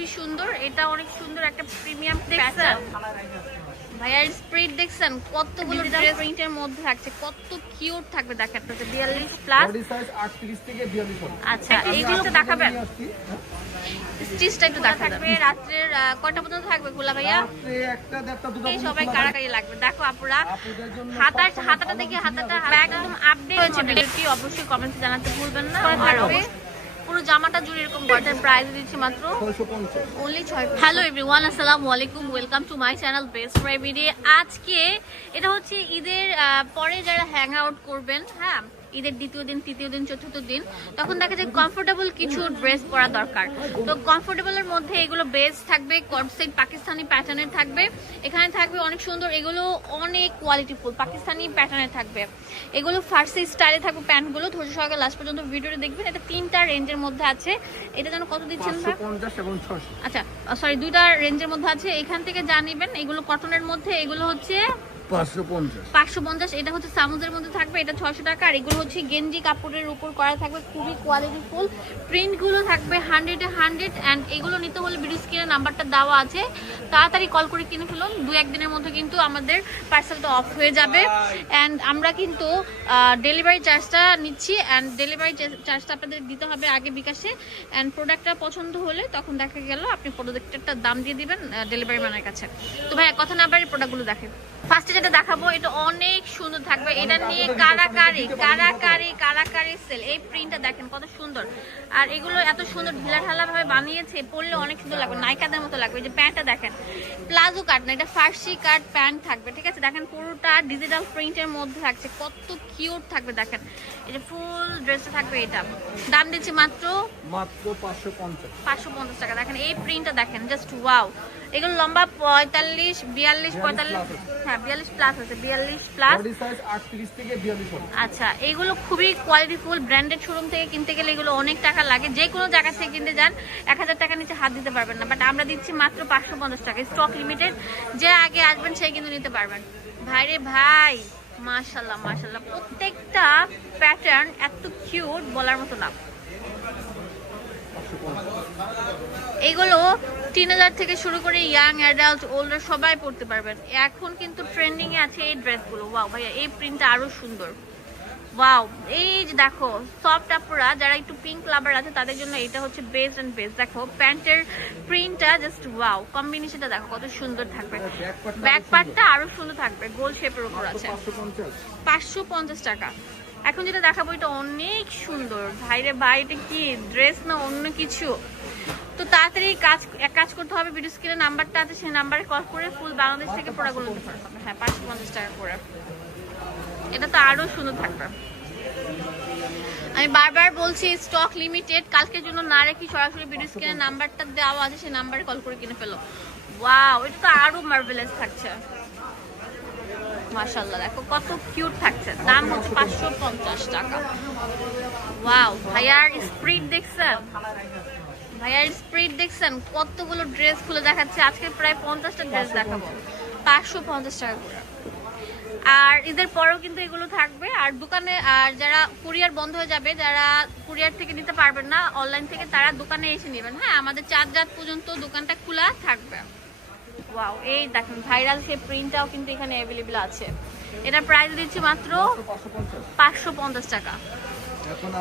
খুবই সুন্দর। এটা অনেক সুন্দর একটা প্রিমিয়াম প্যাটার্ন ভাইয়ার স্প্রিট দেখছেন? কতগুলো ড্রেস প্রিন্টের মধ্যে থাকছে। কত কিউট থাকবে দেখেন তো বিয়াল্লিশ প্লাস বডি সাইজ 38 থেকে 42 হবে। আচ্ছা এইগুলো তো দেখাবেন। হ্যাঁ। স্টিচটা একটু দেখা থাকবে রাত্রের আহ, কয়টা পর্যন্ত থাকবে খোলা ভাইয়া? একটা দেড়টা দুটো এই সবাই কারাকারি লাগবে। দেখো আপুরা হাতা হাতাটা দেখে হাতাটা। একদম আপডেট হয়েছে ভিডিওটি অবশ্যই কমেন্টে জানাতে ভুলবেন না। আর পুরো জামাটা জুড়ে এরকম বাটার প্রাইস দিচ্ছি মাত্র। 650 only ছয় হ্যালো এভরিওয়ান আসসালামু আলাইকুম। Welcome to my channel best Friday আজকে এটা হচ্ছে ঈদের পরে যারা হ্যাং আউট করবেন হ্যাঁ ঈদের দ্বিতীয় দিন তৃতীয় দিন চতুর্থ দিন তখন দেখা যায় কমফোর্টেবল কিছু ড্রেস পরা দরকার। তো কমফোর্টেবলের মধ্যে এগুলো বেস্ট থাকবে কটসেট পাকিস্তানি প্যাটার্নের থাকবে। এখানে থাকবে অনেক সুন্দর এগুলো অনেক কোয়ালিটিফুল পাকিস্তানি প্যাটার্নের থাকবে। এগুলো ফার্সি স্টাইলে থাকবে প্যান্টগুলো ধৈর্য সহকারে লাস্ট পর্যন্ত ভিডিওটা দেখবেন। এটা তিনটা রেঞ্জের মধ্যে আছে। এটা যেন কত দিচ্ছেন ভাই? 550 এবং 600 আচ্ছা সরি দুইটা রেঞ্জের মধ্যে আছে। এখান থেকে জানিবেন এগুলো কটনের মধ্যে এগুলো হচ্ছে 550 পাঁচশো পঞ্চাশ। এটা হচ্ছে সামুজের মধ্যে থাকবে, এটা ছয়শো টাকা। আর এগুলো হচ্ছে গেঞ্জি কাপড়ের উপর করা থাকবে, খুবই কোয়ালিটি ফুল প্রিন্টগুলো থাকবে হান্ড্রেডে হান্ড্রেড অ্যান্ড এগুলো নিতে হলে ভিডিও স্ক্রিনের নাম্বারটা দেওয়া আছে। তাড়াতাড়ি কল করে কিনে ফেলুন দু একদিনের মধ্যে কিন্তু আমাদের পার্সেলটা অফ হয়ে যাবে। অ্যান্ড আমরা কিন্তু ডেলিভারি চার্জটা নিচ্ছি অ্যান্ড ডেলিভারি চার্জটা আপনাদের দিতে হবে আগে বিকাশে। অ্যান্ড প্রোডাক্টটা পছন্দ হলে তখন দেখা গেল আপনি প্রোডাক্টের দাম দিয়ে দিবেন ডেলিভারি ম্যানের কাছে। তো ভাই কথা না বাড়ি প্রোডাক্টগুলো দেখেন। ফার্স্টে যেটা দেখাবো এটা অনেক সুন্দর থাকবে। এটা নিয়ে কারাকারি কারাকারি কারাকারি সেল এই প্রিন্টটা দেখেন কত সুন্দর। আর এগুলো এত সুন্দর ঢিলা ঢালা ভাবে বানিয়েছে পরলে অনেক সুন্দর লাগবে। নাইকাদের মতো লাগবে। এই যে প্যান্টটা দেখেন প্লাজো কাট না এটা ফার্সি কাট প্যান্ট থাকবে ঠিক আছে? দেখেন পুরোটা ডিজিটাল প্রিন্টের মধ্যে থাকছে। কত কিউট থাকবে দেখেন। যে ফুল ড্রেসটা থাকবে এটা। দাম দিচ্ছি মাত্র মাত্র 550 পাঁচশো পঞ্চাশ টাকা। দেখেন এই প্রিন্টটা দেখেন জাস্ট ওয়াও এগুলো লম্বা পঁয়তাল্লিশ বিয়াল্লিশ পঁয়তাল্লিশ। হ্যাঁ বিয়াল্লিশ প্লাস আছে বিয়াল্লিশ প্লাস বডি সাইজ 38 থেকে 42 হবে। আচ্ছা এইগুলো খুবই কোয়ালিটিফুল ব্র্যান্ডেড শোরুম থেকে কিনতে গেলে এগুলো অনেক টাকা লাগে। যে কোনো জায়গা থেকে কিনতে যান এক হাজার টাকা নিচে হাত দিতে পারবেন না। বাট আমরা দিচ্ছি মাত্র পাঁচশো পঞ্চাশ টাকা। স্টক লিমিটেড যে আগে আসবেন সে কিন্তু নিতে পারবেন। ভাইরে ভাই মাশাল্লাহ মাশাল্লাহ প্রত্যেকটা প্যাটার্ন এত কিউট বলার মতো না। এগুলো টিনেজার থেকে শুরু করে ইয়াং অ্যাডাল্ট ওল্ডার সবাই পড়তে পারবেন। এখন কিন্তু ট্রেন্ডিং এ আছে এই ড্রেসগুলো ওয়াও ভাইয়া, এই প্রিন্টটা আরও সুন্দর। ওয়াও এই যে দেখো সফট আপুরা যারা একটু পিঙ্ক লাভার আছে, তাদের জন্য এটা হচ্ছে বেস্ট এন্ড বেস্ট দেখো, প্যান্টের প্রিন্টটা জাস্ট ওয়াও কম্বিনেশনটা দেখো, কত সুন্দর থাকবে। ব্যাক পার্টটা আরও সুন্দর থাকবে গোল শেপের উপর আছে। 550 পাঁচশো পঞ্চাশ টাকা। এখন যেটা দেখাবো, এটা অনেক সুন্দর। ভাইরে, ভাই, এটা কি? ড্রেস না অন্য কিছু? তো তাড়াতাড়ি কাজ, এক কাজ করতে হবে ভিডিও স্ক্রিনে নাম্বারটা আছে, সেই নাম্বারে কল করে ফুল বাংলাদেশ থেকে প্রোডাক্টগুলো নিতে পারবে হ্যাঁ পাঁচশো পঞ্চাশ টাকা করে। এটা তো আরও সুন্দর থাকবে। আমি বারবার বলছি স্টক লিমিটেড কালকের জন্য না রেখে সরাসরি ভিডিও স্ক্রিনে নাম্বারটা দেওয়া আছে, সেই নাম্বারে কল করে কিনে ফেলো। ওয়াও এটা তো আরও মার্ভেলাস থাকছে। মাশাল্লাহ দেখো কত কিউট থাকছে। দাম হচ্ছে পাঁচশো পঞ্চাশ টাকা। ওয়াও ভাইয়ার স্প্রিট দেখছেন? ভাইয়ার স্প্রিট দেখছেন? কতগুলো ড্রেস খুলে দেখাচ্ছে। আজকে প্রায় পঞ্চাশটা ড্রেস দেখাবো। পাঁচশো পঞ্চাশ টাকা করে। আর ঈদের পরেও কিন্তু এগুলো থাকবে। আর দোকানে আর যারা কুরিয়ার বন্ধ হয়ে যাবে যারা কুরিয়ার থেকে নিতে পারবেন না অনলাইন থেকে তারা দোকানে এসে নেবেন। হ্যাঁ আমাদের চার রাত পর্যন্ত দোকানটা খোলা থাকবে। ওয়াও এই দেখেন ভাইরাল সেই প্রিন্টটাও কিন্তু এখানে অ্যাভেলেবেল আছে। এটার প্রাইস দিচ্ছি মাত্র পাঁচশো পঞ্চাশ টাকা।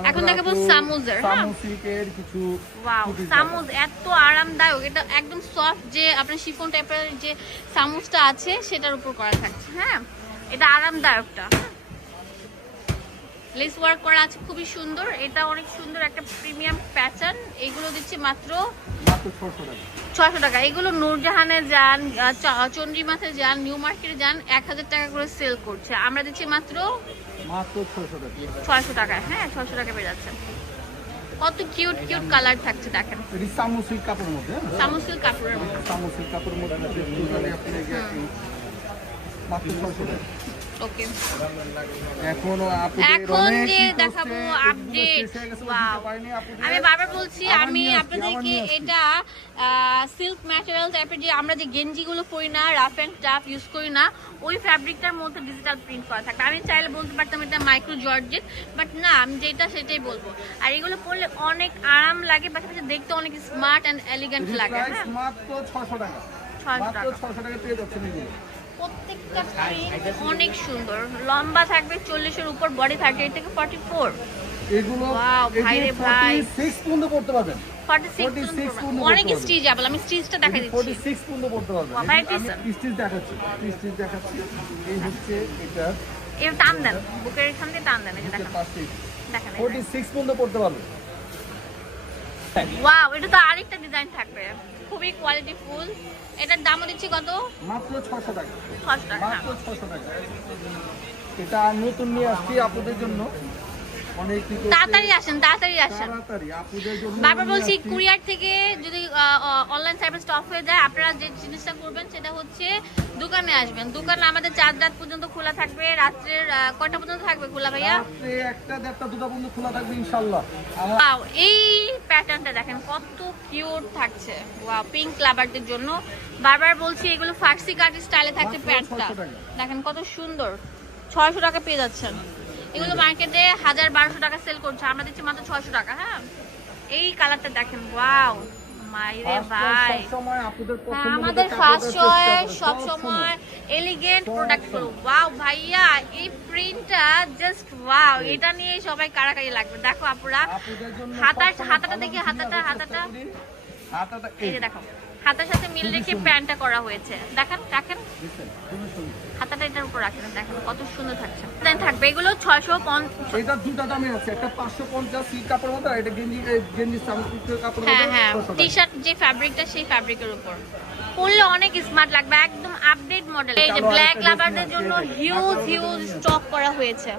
এখন দেখে বল সামুজের, হ্যাঁ? কিছু সামুজ এত আরামদায়ক। এটা একদম সফট যে আপনার শিফন টাইপের যে সামুজটা আছে সেটার উপর করা থাকছে হ্যাঁ? এটা আরামদায়কটা। লেস ওয়ার্ক করা আছে খুবই সুন্দর। এটা অনেক সুন্দর একটা প্রিমিয়াম প্যাটার্ন। এগুলো দিচ্ছে মাত্র ছশো টাকা। এগুলো নূরজাহানে যান চন্দ্রিমাতে যান নিউ মার্কেটে যান এক হাজার টাকা করে সেল করছে। আমরা দিচ্ছি মাত্র মাত্র 600 টাকা। ছয়শো টাকায় হ্যাঁ ছয়শো টাকা পেয়ে যাচ্ছে কত কিউট কিউট কালার থাকছে দেখেন। এটি সামুসিক কাপড়ের মধ্যে হ্যাঁ? সামুসিল কাপড়ের মতো সামুসিক কাপড়ের মধ্যে। ওকে। এখনও এখন যে দেখাবো আপডেট। আমি বারবার বলছি আমি আপনাদেরকে এটা সিল্ক ম্যাটেরিয়াল টাইপের যে আমরা যে গেঞ্জিগুলো পরি না রাফ অ্যান্ড টাফ ইউজ করি না ওই ফ্যাব্রিকটার মধ্যে ডিজিটাল প্রিন্ট করা থাকে আমি চাইলে বলতে পারতাম এটা মাইক্রো জর্জেট বাট না আমি যেটা সেটাই বলব। আর এগুলো পরলে অনেক আরাম লাগে পাশাপাশি দেখতে অনেক স্মার্ট অ্যান্ড এলিগেন্ট লাগে price হ্যাঁ? 600 টাকা। 600 টাকা। পেয়ে যাচ্ছেন এগুলো। প্রত্যেকটা প্রিন্ট অনেক সুন্দর। লম্বা থাকবে চল্লিশের উপর বডি থার্টি এইট থেকে ফর্টি ফোর এগুলো ভাই রে ভাই। 46 পর্যন্ত পড়তে পারবেন। 46 সিক্স অনেক করতে হবে। আমি স্টিচটা দেখা দিচ্ছি 46 পর্যন্ত পড়তে পারবেন। Sir. স্টিচ দেখাচ্ছি স্টিচ দেখাচ্ছি। এই হচ্ছে এটা। এর টান দেন বুকের এখান দিয়ে টান দেন হচ্ছে দেখেন। পাঁচটি দেখেন এই যে। 46 পর্যন্ত পড়তে পারবেন। ওয়াও এটা তো আরেকটা ডিজাইন থাকবে। খুবই কোয়ালিটি ফুল। এটার দামও দিচ্ছি কত? মাত্র 600 টাকা। ছশো টাকা হ্যাঁ। মাত্র 600 টাকা। এটা নতুন নিয়ে আসছি আপুদের জন্য। তাড়াতাড়ি আসেন তাড়াতাড়ি আসেন। বারবার বলছি কুরিয়ার থেকে যদি অনলাইন সার্ভিসটা অফ হয়ে যায় আপনারা যে জিনিসটা করবেন সেটা হচ্ছে দোকানে আসবেন। দোকান আমাদের চার রাত পর্যন্ত খোলা থাকবে রাত্রের কয়টা পর্যন্ত থাকবে খোলা ভাইয়া? একটা দেড়টা দুটা পর্যন্ত খোলা থাকবে ইনশাল্লাহ এই প্যাটার্নটা দেখেন কত কিউট থাকছে। ওয়া পিঙ্ক লাভারদের জন্য। বারবার বলছি এগুলো ফার্সি কাট স্টাইলে থাকছে প্যান্টটা দেখেন কত সুন্দর। ছয়শো টাকা পেয়ে যাচ্ছেন। এগুলো মার্কেটে হাজার বারোশো টাকা সেল করছে। আমরা দিচ্ছি মাত্র ছয়শো টাকা হ্যাঁ? এই কালারটা দেখেন ওয়াও মাইরে ভাই হ্যাঁ, আমাদের ফার্স্ট চয়েস সব। সময় এলিগেন্ট প্রোডাক্ট। গুলো ওয়াও ভাইয়া এই প্রিন্টটা জাস্ট ওয়াও এটা নিয়ে সবাই কারাকারি লাগবে দেখো আপুরা হাতার- হাতাটা দেখি, হাতাটা, হাতাটা। এই দেখো হাতার সাথে মিল রেখে প্যান্টটা করা হয়েছে দেখেন দেখেন দেখছেন? রাখেন দেখেন কত সুন্দর থাকছে। থাকবে এগুলো ছয়শো এটা দুটা দামে আছে একটা পাঁচশো পঞ্চাশ সিল্ক কাপড় মতো এটা গেঞ্জি গেঞ্জি কাপড় হ্যাঁ হ্যাঁ টি শার্ট যে ফ্যাব্রিকটা সেই ফ্যাব্রিকের উপর। পরলে অনেক স্মার্ট লাগবে একদম আপডেট মডেল এই যে ব্ল্যাক লাভারদের জন্য হিউজ হিউজ স্টক করা হয়েছে?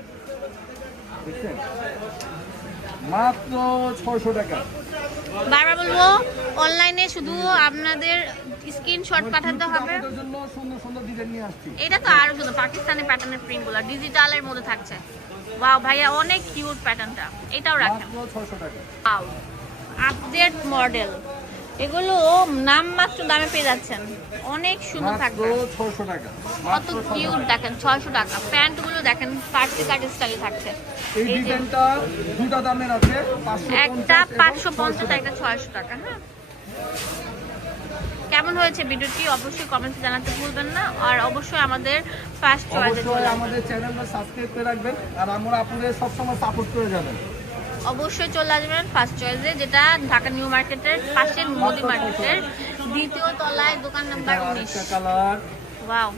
মাত্র ছয়শো টাকা। বারবার বলব অনলাইনে শুধু আপনাদের স্ক্রিনশট পাঠাতে হবে। এটা তো আর শুধু পাকিস্তানি প্যাটার্নের প্রিন্টগুলো ডিজিটালের মধ্যে থাকছে। ওয়াও ভাইয়া অনেক কিউট প্যাটার্নটা এটাও রাখেন। আপডেট মডেল এগুলো নাম মাত্র দামে পেয়ে যাচ্ছেন। অনেক সুন্দর থাকবে। কত কিউট দেখেন ছয়শো টাকা। প্যান্টগুলো দেখেন ফার্সি কাট স্টাইলে থাকছে। একটা পাঁচশো পঞ্চাশ একটা ছয়শো টাকা হ্যাঁ। কেমন হয়েছে ভিডিওটি অবশ্যই কমেন্টে জানাতে ভুলবেন না। আর অবশ্যই আমাদের ফার্স্ট চয়েসে আমাদের চ্যানেলটা সাবস্ক্রাইব করে রাখবেন আর আমরা আপনাদের সবসময় সাপোর্ট করে যাবেন। অবশ্যই চলে আসবেন ফার্স্ট চয়েসে যেটা ঢাকা নিউ মার্কেটের পাশের মোদি মার্কেটের দ্বিতীয় তলায় দোকান নাম্বার উনিশ। ওয়াও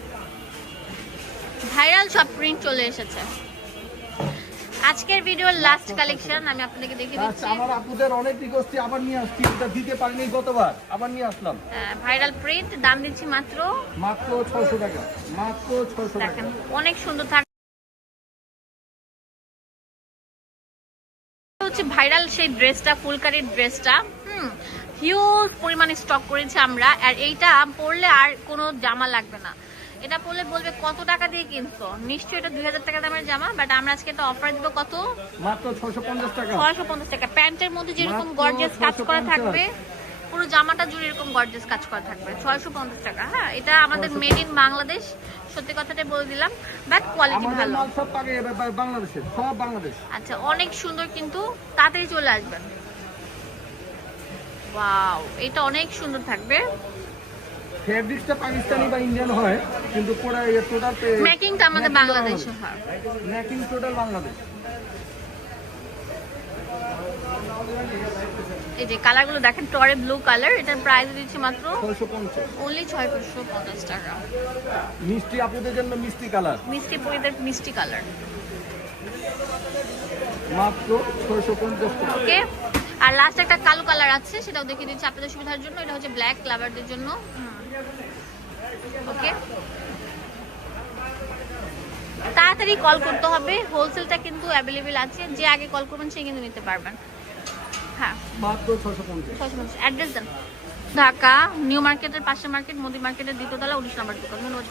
ভাইরাল সব প্রিন্ট চলে এসেছে। আজকের ভিডিওর লাস্ট কালেকশন আমি আপনাকে দেখিয়ে আচ্ছা দিচ্ছি। আমার আপুদের অনেক রিকোয়েস্ট আবার নিয়ে আসছি এটা দিতে পারিনি গতবার আবার নিয়ে আসলাম। ভাইরাল প্রিন্ট দাম দিচ্ছি মাত্র মাত্র ছয়শো টাকা মাত্র ছয়শো টাকা। দেখেন অনেক সুন্দর হচ্ছে ভাইরাল সেই ড্রেসটা ফুলকারির ড্রেসটা। হুম হিউজ পরিমাণে স্টক করেছি আমরা আর এইটা পরলে আর কোনো জামা লাগবে না। এটা পরলে বলবে কত টাকা দিয়ে কিনছো? নিশ্চয়ই এটা দুই হাজার টাকা দামের জামা বাট আমরা আজকে এটা অফার দিব কত? মাত্র ছশো পঞ্চাশ টাকা। ছশো পঞ্চাশ টাকা। প্যান্টের মধ্যে যেরকম গর্জেস কাজ করা থাকবে। পুরো জামাটা জুড়ে এরকম গর্জেস কাজ করা থাকবে। ছয়শো পঞ্চাশ টাকা হ্যাঁ? এটা আমাদের মেড ইন বাংলাদেশ। সত্যি কথাটা বলে দিলাম বাট কোয়ালিটি ভালো। মাল বাংলাদেশের সব বাংলাদেশ। আচ্ছা অনেক সুন্দর কিন্তু তাড়াতাড়ি চলে আসবেন। ওয়াও এটা অনেক সুন্দর থাকবে। ফেব্রিক্সটা পাকিস্তানি বা ইন্ডিয়ান হয় কিন্তু পুরো টোটাল মেকিংটা আমাদের বাংলাদেশে হয়। Making total Bangladesh. এই যে কালারগুলো দেখেন টরে ব্লু কালার এটার প্রাইস দিচ্ছি মাত্র ছয়শো পঞ্চাশ। অনলি ছয়শো পঞ্চাশ টাকা। মিষ্টি আপুদের জন্য মিষ্টি কালার। মিষ্টি পরিদের মিষ্টি কালার। মাত্র ছয়শো পঞ্চাশ টাকা। ওকে আর লাস্ট একটা কালো কালার আছে সেটাও দেখিয়ে দিচ্ছি আপনাদের সুবিধার জন্য। এটা হচ্ছে ব্ল্যাক লাভারদের জন্য। ওকে। তাড়াতাড়ি কল করতে হবে। হোলসেলটা কিন্তু অ্যাভেলেবেল আছে। যে আগে কল করবেন সে কিন্তু নিতে পারবেন। হ্যাঁ। অ্যাড্রেস দেন। ঢাকা নিউ মার্কেটের পাশে মার্কেট মোদি মার্কেটের দ্বিতীয় তলা উনিশ নম্বর দোকান। ধন্যবাদ